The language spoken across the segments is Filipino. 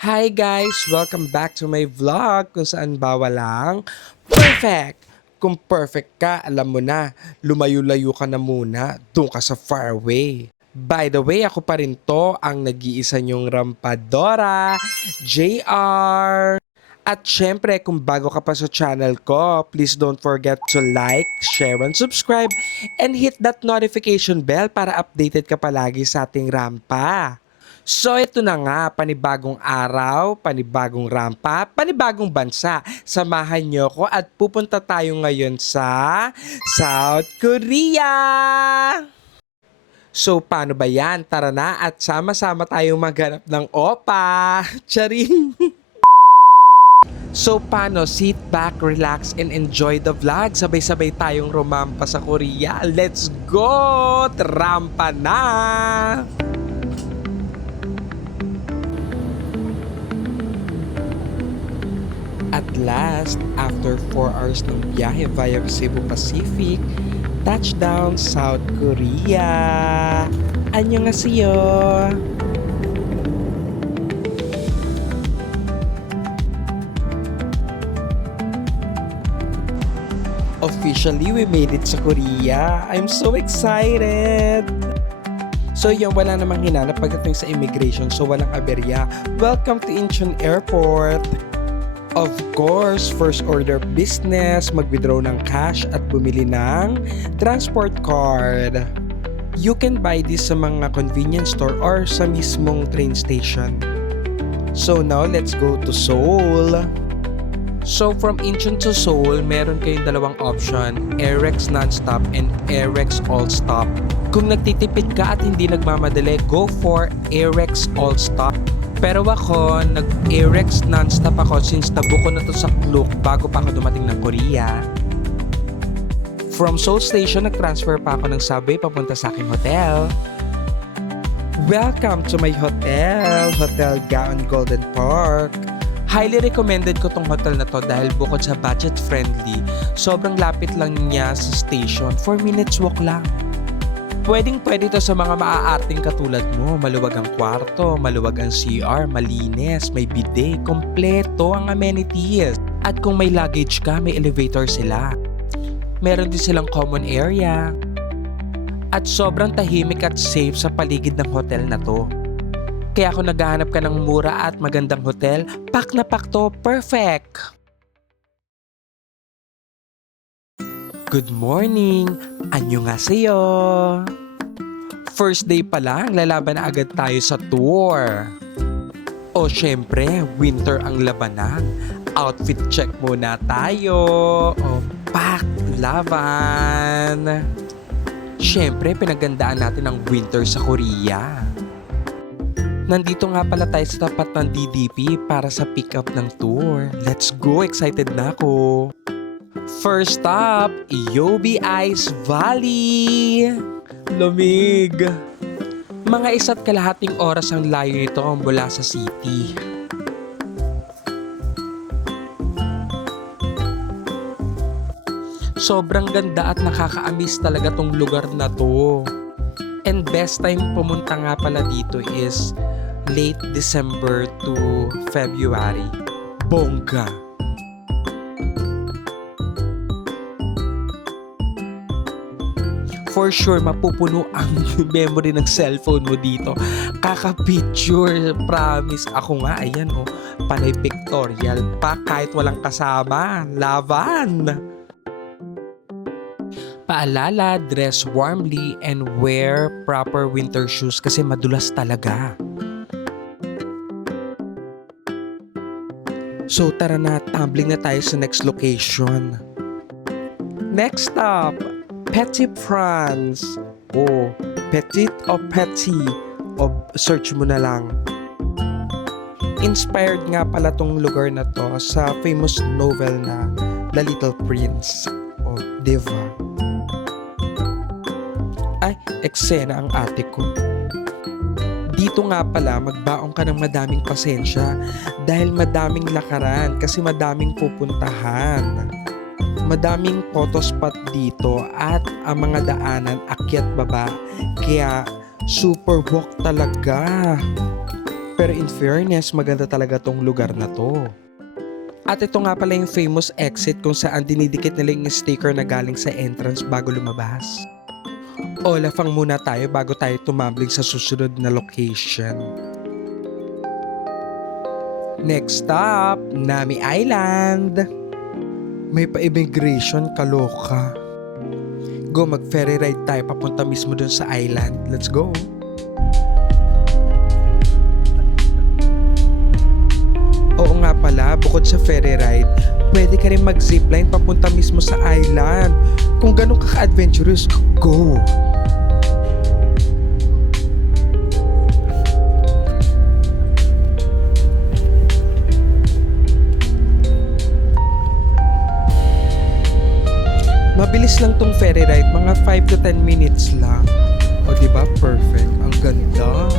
Hi guys! Welcome back to my vlog kung saan ba walang perfect! Kung perfect ka, alam mo na, lumayo-layo ka na muna, doon ka sa far away. By the way, ako pa rin to, ang nag-iisa niyong rampadora, JR! At syempre, kung bago ka pa sa channel ko, please don't forget to like, share, and subscribe, and hit that notification bell para updated ka palagi sa ating rampa. So ito na nga, panibagong araw, panibagong rampa, panibagong bansa. Samahan niyo ko at pupunta tayo ngayon sa South Korea! So paano ba yan? Tara na at sama-sama tayong maghanap ng opa! Charing! So paano? Sit back, relax, and enjoy the vlog. Sabay-sabay tayong rumampa sa Korea. Let's go! Rampa na! At last, after 4 hours ng biyahe via Cebu Pacific, touchdown South Korea! Annyeonghaseyo! Officially, we made it sa Korea. I'm so excited! So yung wala namang hinanap pagdating sa immigration, so walang aberya. Welcome to Incheon Airport! Of course, first order business, mag-withdraw ng cash at bumili ng transport card. You can buy this sa mga convenience store or sa mismong train station. So now, let's go to Seoul. So from Incheon to Seoul, meron kayong dalawang option, Aerex Non-Stop and Aerex All-Stop. Kung nagtitipid ka at hindi nagmamadali, go for Aerex All-Stop. Pero ako, nag-Aerex Non-Stop ako since tabu ko na to sa Klook bago pa ako dumating ng Korea. From Seoul Station, nag-transfer pa ako ng subway papunta sa aking hotel. Welcome to my hotel, Hotel Gaon Golden Park. Highly recommended ko tong hotel na to dahil bukod sa budget friendly, sobrang lapit lang niya sa station, 4 minutes walk lang. Pwedeng-pwede to sa mga maaarting katulad mo. Maluwag ang kwarto, maluwag ang CR, malinis, may bidet, kompleto ang amenities. At kung may luggage ka, may elevator sila. Meron din silang common area. At sobrang tahimik at safe sa paligid ng hotel na to. Kaya kung naghahanap ka ng mura at magandang hotel, pak na pak to, perfect! Good morning! Annyeonghaseyo! First day pa lang, lalaban na agad tayo sa tour. O syempre, winter ang labanan. Outfit check muna tayo. O pak, laban. Syempre, pinagandaan natin ang winter sa Korea. Nandito nga pala tayo sa tapat ng DDP para sa pick-up ng tour. Let's go! Excited na ako! First stop, Yobi Ice Valley! Lamig! Mga 1.5 oras ang layo nito mula sa city. Sobrang ganda at nakaka-amiss talaga tong lugar na to. And best time pumunta nga pala dito is late December to February. Bongga! For sure, mapupuno ang memory ng cellphone mo dito. Kaka-picture, promise. Ako nga, ayan oh, panay pictorial pa kahit walang kasama. Laban! Paalala, dress warmly and wear proper winter shoes kasi madulas talaga. So tara na, tumbling na tayo sa next location. Next stop, Petit France. O, Petit o Petit. O, search mo na lang. Inspired nga pala tong lugar na to sa famous novel na The Little Prince. O, diba? Ay, eksena ang ate ko. Dito nga pala, magbaong ka ng madaming pasensya dahil madaming lakaran kasi madaming pupuntahan. Madaming photo spot dito at ang mga daanan akyat baba kaya super walk talaga. Pero in fairness, maganda talaga tong lugar na to. At ito nga pala yung famous exit kung saan dinidikit nila yung sticker na galing sa entrance bago lumabas. Olafang muna tayo bago tayo tumambling sa susunod na location. Next stop, Nami Island. May pa-immigration, kaloka. Go, mag-ferry ride tayo papunta mismo dun sa island. Let's go. Oo nga pala, bukod sa ferry ride, pwede ka rin mag-zipline papunta mismo sa island. Kung ganun ka-adventurous, go! Mabilis lang tong ferry ride, mga 5 to 10 minutes lang. O diba, perfect. Ang ganda.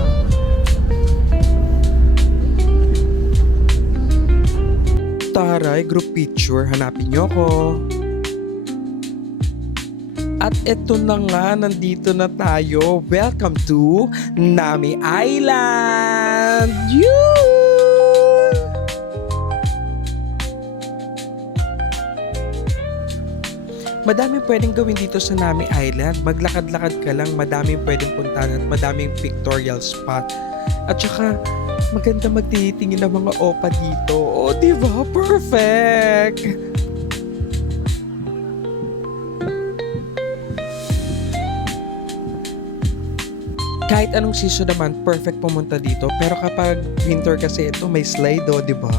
Taray, group picture. Hanapin nyo ko. At eto na nga, nandito na tayo. Welcome to Nami Island! Yun! Madaming pwedeng gawin dito sa Nami Island. Maglakad-lakad ka lang, madaming pwedeng puntahan at madaming pictorial spot. At saka, maganda magtitingin ng mga opa dito. Oh, diba? Perfect! Kahit anong season naman, perfect pumunta dito. Pero kapag winter kasi ito, may slide diba?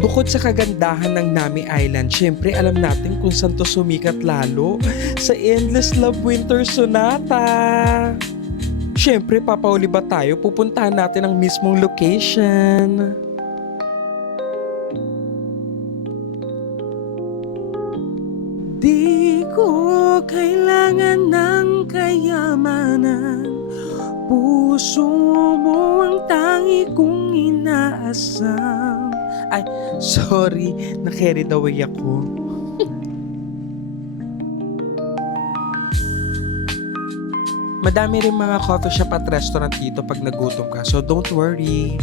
Bukod sa kagandahan ng Nami Island, syempre alam natin kung saan to sumikat lalo. Sa Endless Love Winter Sonata. Syempre, papauli ba tayo? Pupuntahan natin ang mismong location. Di ko kailangan ng kayamanan. Puso mo ang tangi kong inaasam. Ay, sorry, na-carried away ako. Madami rin mga coffee shop at restaurant dito pag nagutom ka, so don't worry.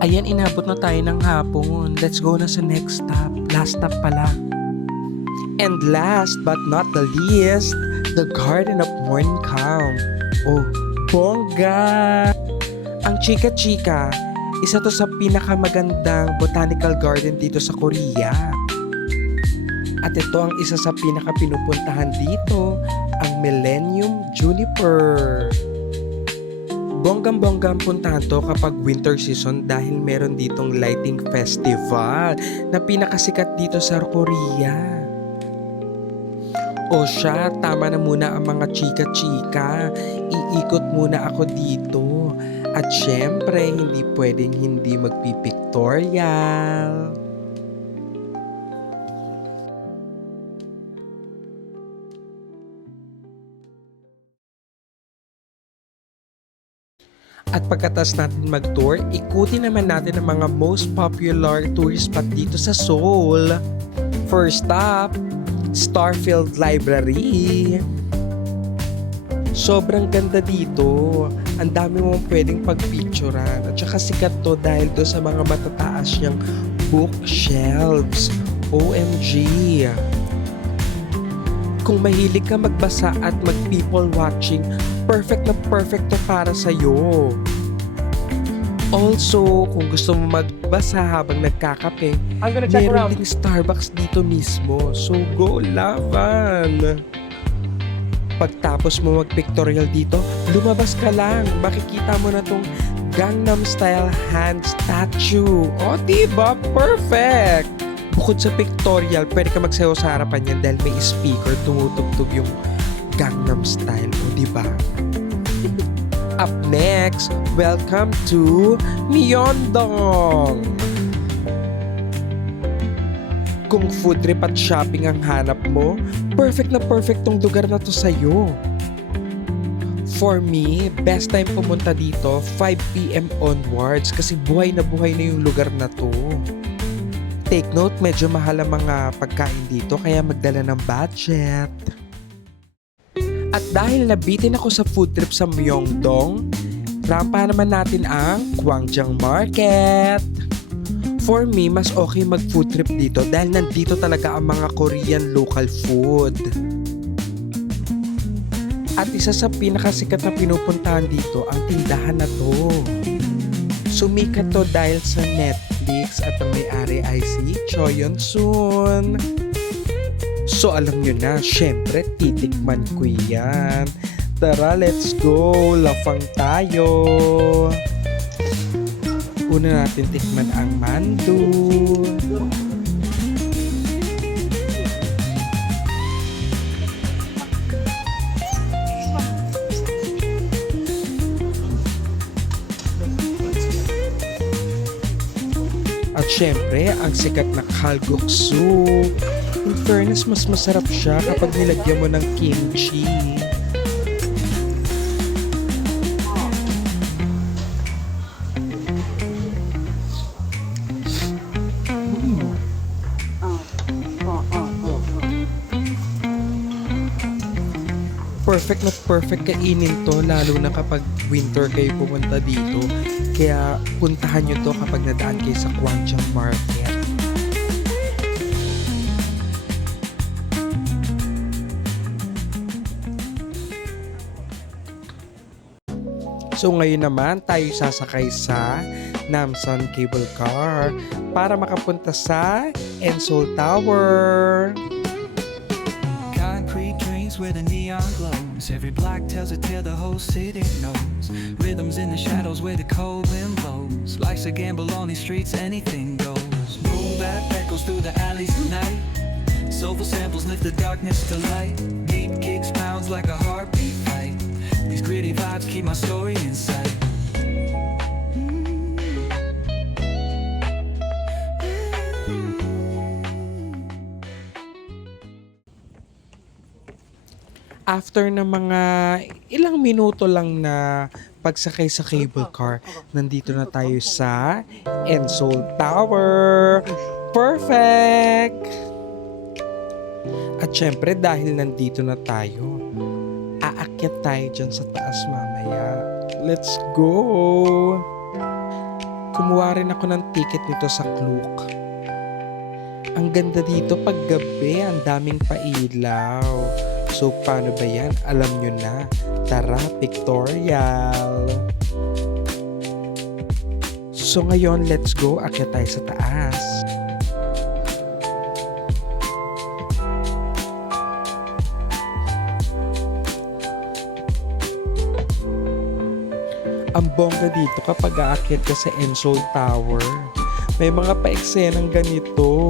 Ayan, inabot na tayo ng hapon. Let's go na sa next stop. Last stop pala. And last but not the least, the Garden of Morning Calm. Oh, bongga! Ang Chika Chika, isa to sa pinakamagandang botanical garden dito sa Korea. At ito ang isa sa pinakapinupuntahan dito, ang Millennium Juniper. Bonggang-bonggang puntahan to kapag winter season dahil meron ditong lighting festival na pinakasikat dito sa Korea. O siya, tama na muna ang mga chika-chika. Iikot muna ako dito. At syempre, hindi pwedeng hindi magpipictorial. At pagkatas natin mag-tour, ikutin naman natin ang mga most popular tourist spot dito sa Seoul. First stop, Starfield Library. Sobrang ganda dito. Ang dami mong pwedeng pagpicturan. At saka sikat to dahil do sa mga matataas niyang bookshelves. OMG! Kung mahilig ka magbasa at mag-people watching, perfect na perfect to para sa'yo. Also, kung gusto mo magbasa habang nagkakape, meron ding Starbucks dito mismo. So, go laban! Pagtapos mo mag-pictorial dito, lumabas ka lang. Makikita mo na tong Gangnam Style hand statue. O, diba? Perfect! Bukod sa pictorial, pwede ka magsayaw sa harapan yan dahil may speaker, tumutugtog yung Gangnam Style. O, diba? Up next, welcome to Myeongdong. Kung food trip at shopping ang hanap mo, perfect na perfect tong lugar na to sa'yo. For me, best time pumunta dito 5 p.m. onwards kasi buhay na yung lugar na to. Take note, medyo mahal ang mga pagkain dito kaya magdala ng budget. At dahil nabitin ako sa food trip sa Myeongdong, rampa naman natin ang Gwangjang Market. For me, mas okay mag food trip dito dahil nandito talaga ang mga Korean local food. At isa sa pinakasikat na pinupuntahan dito ang tindahan na to. Sumikat to dahil sa Netflix at ang may-ari ay si Choi Yun-soon. So alam nyo na, syempre titikman ko yan. Tara, let's go! Lafang tayo! Una natin tikman ang mandu. At syempre, ang sikat na kalguksu. In fairness, mas masarap siya kapag nilagyan mo ng kimchi. Perfect na perfect kainin to, lalo na kapag winter kayo pumunta dito. Kaya puntahan nyo to kapag nadaan kayo sa Gwangjang Market. So ngayon naman tayo sasakay sa Namsan Cable Car para makapunta sa Enseol Tower. Concrete trains where the neon glows. Every block tells a tale the whole city knows. Rhythms in the shadows where the cold wind blows. Life's a gamble on these streets, anything goes. Boom bap echoes through the alleys at night. Soulful samples lift the darkness to light. Deep kicks pounds like a heartbeat fight. These gritty vibes keep my story in sight. After ng mga ilang minuto lang na pagsakay sa cable car, nandito na tayo sa Enseol Tower. Perfect! At syempre dahil nandito na tayo, aakyat tayo dyan sa taas mamaya. Let's go! Kumuha rin ako ng ticket nito sa Klook. Ang ganda dito pag gabi, ang daming pailaw. So, paano ba yan? Alam nyo na. Tara, pictorial! So, ngayon, let's go. Akyat tayo sa taas. Ang bongga dito kapag aakyat ka sa Enseol Tower. May mga paeksenang ganito.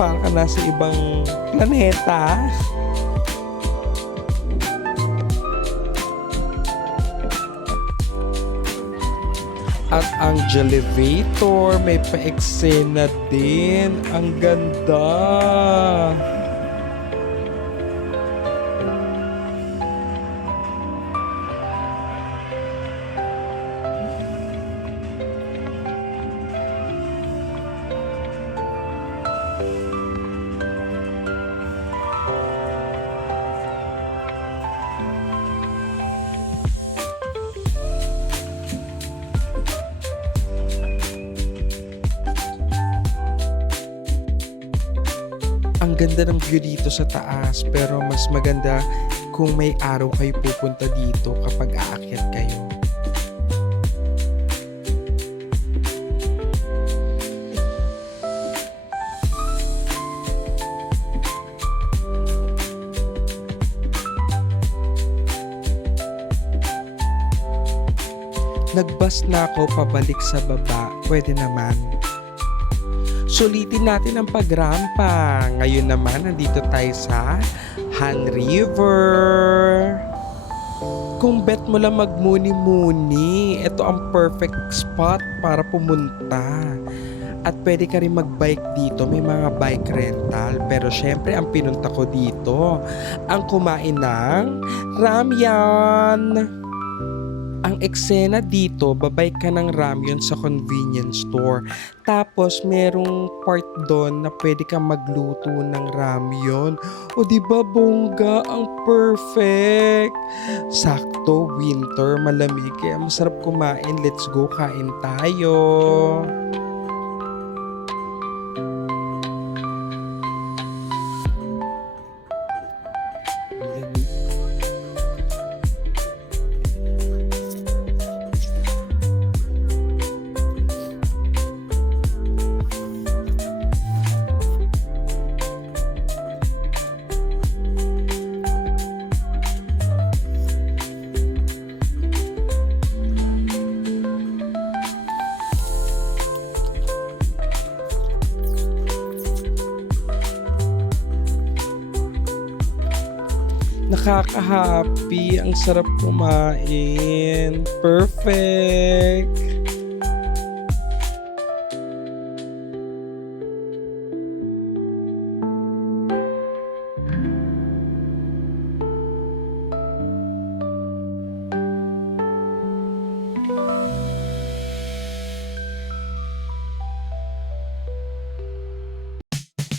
Parang ka nasa ibang planeta. At ang Jelevator, may pa-eksena din. Ang ganda! Ang ganda ng view dito sa taas, pero mas maganda kung may araw kayo pupunta dito kapag aakyat kayo. Nagbus na ako pabalik sa baba, pwede naman. Sulitin natin ang pagrampa. Ngayon naman, nandito tayo sa Han River. Kung bet mo lang magmuni-muni, ito ang perfect spot para pumunta. At pwede ka rin mag-bike dito, may mga bike rental. Pero syempre, ang pinunta ko dito, ang kumain ng ramyan. Ang eksena dito, babay ka ng ramyun sa convenience store. Tapos, merong part doon na pwede kang magluto ng ramyun. O di ba bongga? Ang perfect! Sakto, winter, malamig. Kaya masarap kumain. Let's go, kain tayo! Nakaka-happy. Ang sarap kumain. Perfect.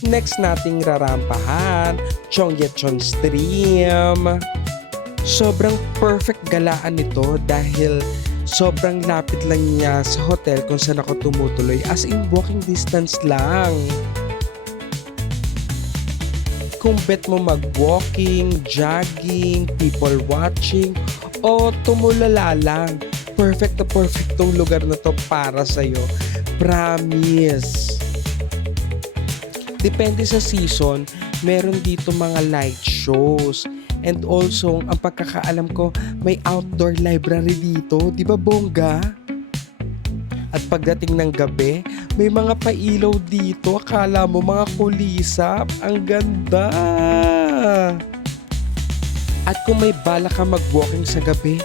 Next nating rarampahan, Cheonggyecheon Stream. Sobrang perfect galaan nito dahil sobrang lapit lang niya sa hotel kung saan ako tumutuloy. As in walking distance lang. Kung bet mo mag-walking, jogging, people watching, o tumulala lang, perfect na perfect tong lugar na to para sa'yo. Promise. Depende sa season, meron dito mga light shows. And also, ang pagkakaalam ko, may outdoor library dito. Di ba bongga? At pagdating ng gabi, may mga pailaw dito. Akala mo mga kulisap. Ang ganda! At kung may bala ka mag-walking sa gabi,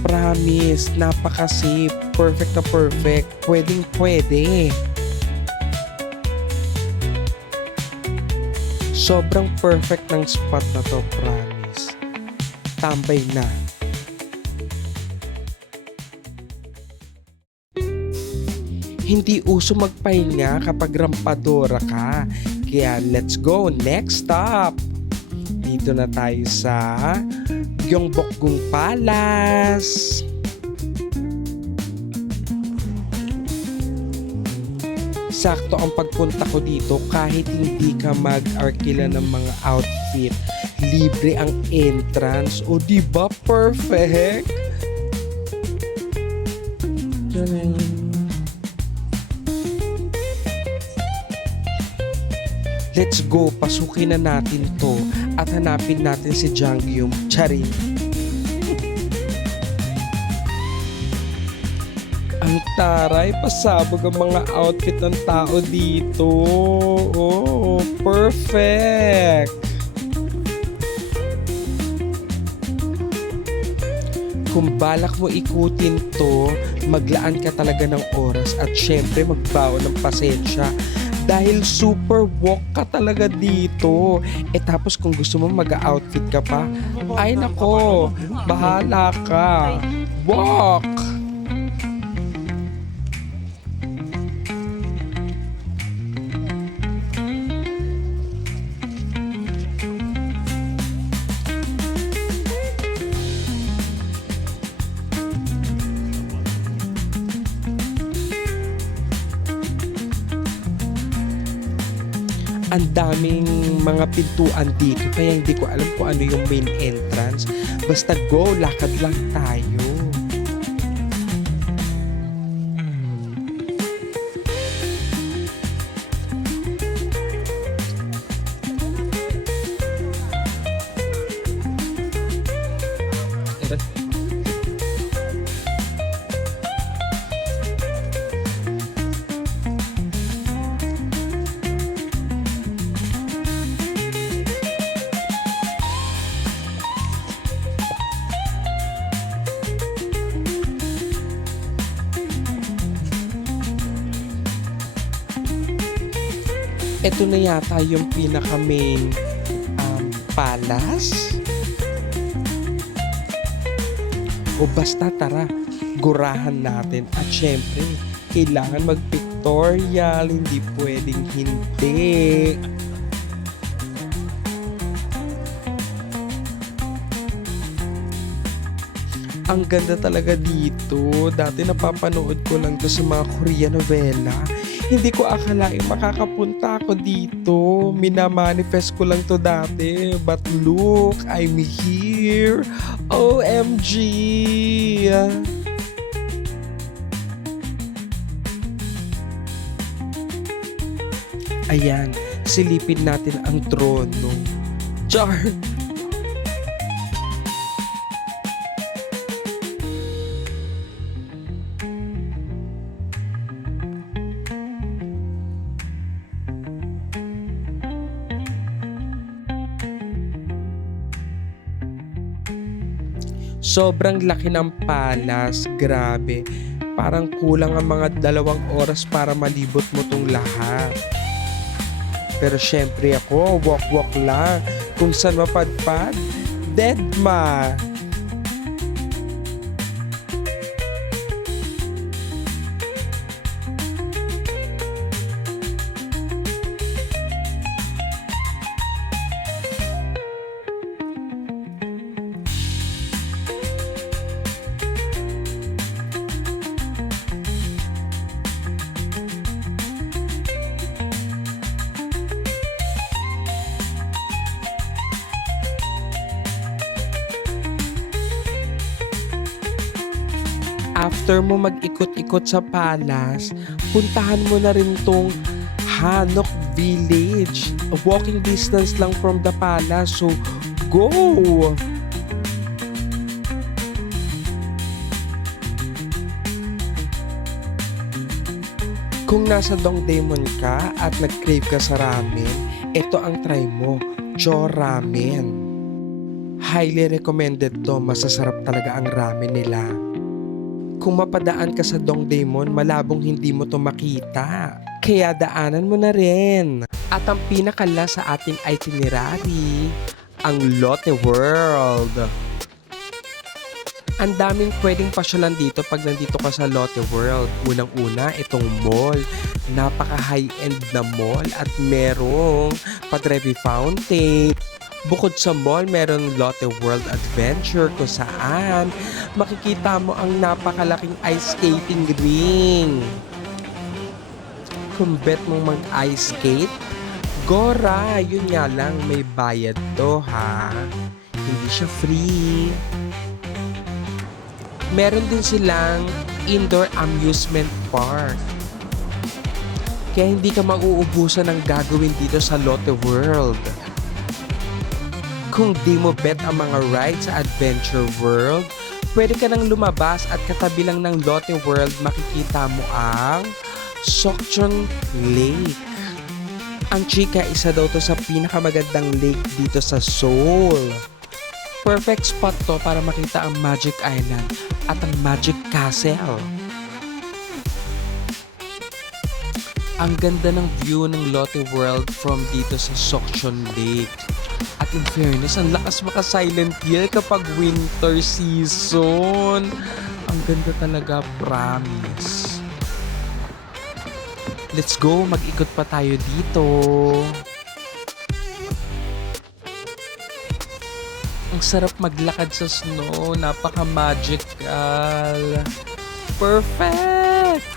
promise, napaka-safe. Perfect na perfect. Pwedeng pwede. Sobrang perfect ng spot na to, promise. Tambay na. Hindi uso magpahinga kapag rampadora ka. Kaya let's go, next stop. Dito na tayo sa Gyeongbokgung Palace. Sakto ang pagpunta ko dito kahit hindi ka mag-arkila ng mga outfit. Libre ang entrance. O diba perfect? Diyan. Let's go, pasukin na natin to at hanapin natin si Janggyum. Charin. Ang taray, pasabog ang mga outfit ng tao dito. Oh, perfect! Kung balak mo ikutin to, maglaan ka talaga ng oras at syempre magbaon ng pasensya. Dahil super walk ka talaga dito. Tapos kung gusto mo mag-outfit ka pa, ay nako, bahala ka. Walk! Ang daming mga pintuan dito kaya hindi ko alam kung ano yung main entrance. Basta go, lakad lang tayo. Ito na yata yung pinaka main palace. O basta tara, gurahan natin. At syempre, kailangan mag-pictorial, hindi pwedeng hindi. Ang ganda talaga dito. Dati napapanood ko lang to sa mga Korean novela. Hindi ko akalain makakapunta ako dito. Minamanifest ko lang to dati. But look, I'm here. OMG! Ayan, silipin natin ang trono. Char! Sobrang laki ng palace, grabe. Parang kulang ang mga 2 oras para malibot mo tong lahat. Pero syempre ako, walk-walk lang. Kung saan mapadpad, deadma. After mo mag-ikot-ikot sa palace, puntahan mo na rin tong Hanok Village. A walking distance lang from the palace. So, go! Kung nasa Dongdaemun ka at nag-crave ka sa ramen, ito ang try mo, Cho Ramen. Highly recommended to, masasarap talaga ang ramen nila. Kung mapadaan ka sa Dongdaemun, malabong hindi mo to makita. Kaya daanan mo na rin. At ang pinakala sa ating itinerary, ang Lotte World. Ang daming pwedeng pasyalan dito pag nandito ka sa Lotte World. Unang-una, itong mall. Napaka-high-end na mall at merong pa-Trevi Fountain. Bukod sa mall, meron Lotte World Adventure kung saan makikita mo ang napakalaking ice skating ring. Kung bet mong mag-ice skate, Gora, yun nga lang may bayad to ha. Hindi siya free. Meron din silang indoor amusement park. Kaya hindi ka mauubusan ng gagawin dito sa Lotte World. Kung di mo bet ang mga rides sa Adventure World, pwede ka nang lumabas at katabi lang ng Lotte World makikita mo ang Sokchon Lake. Ang chika, isa daw to sa pinakamagandang lake dito sa Seoul. Perfect spot to para makita ang Magic Island at ang Magic Castle. Ang ganda ng view ng Lotte World from dito sa Sokchon Lake. At in fairness, ang lakas maka-silent hill kapag winter season. Ang ganda talaga, promise. Let's go, mag-ikot pa tayo dito. Ang sarap maglakad sa snow, napaka-magical. Perfect!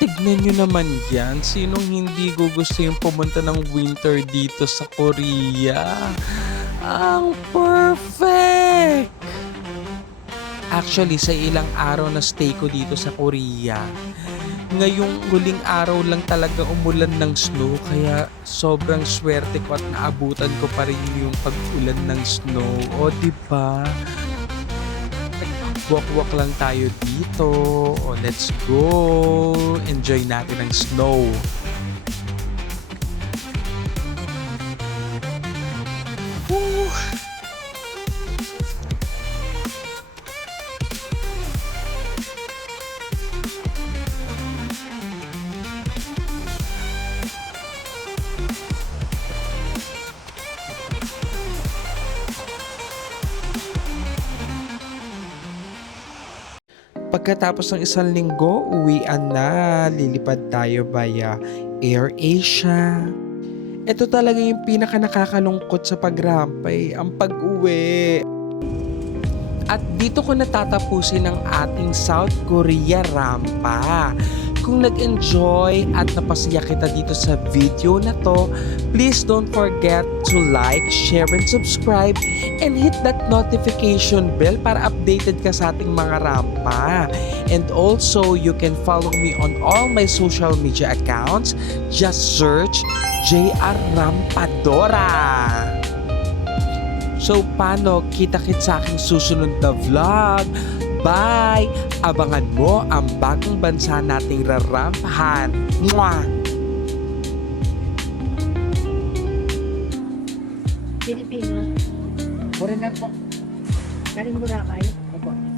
Tignan nyo naman yan. Sinong hindi gusto yung pumunta ng winter dito sa Korea? Ang perfect! Actually, sa ilang araw na stay ko dito sa Korea, ngayong huling araw lang talaga umulan ng snow. Kaya sobrang swerte ko at naabutan ko pa rin yung pag-ulan ng snow. O, diba? Walk-walk lang tayo dito. O, let's go. Enjoy natin ang snow. Woo! Pagkatapos ng isang linggo, uwian na. Lilipad tayo via AirAsia. Ito talaga yung pinaka nakakalungkot sa pagrampay, ang pag-uwi. At dito ko natatapusin ang ating South Korea rampa. Kung nag-enjoy at napasaya kita dito sa video na to, please don't forget to like, share, and subscribe and hit that notification bell para updated ka sa ating mga rampa. And also, you can follow me on all my social media accounts. Just search JR Rampadora. So, paano? Kita-kit sa aking susunod na vlog. Bye! Abangan mo ang bagong bansa nating rarampahan. Mwah! Pilipino. Foreigner po. Galing Boracay. Opo.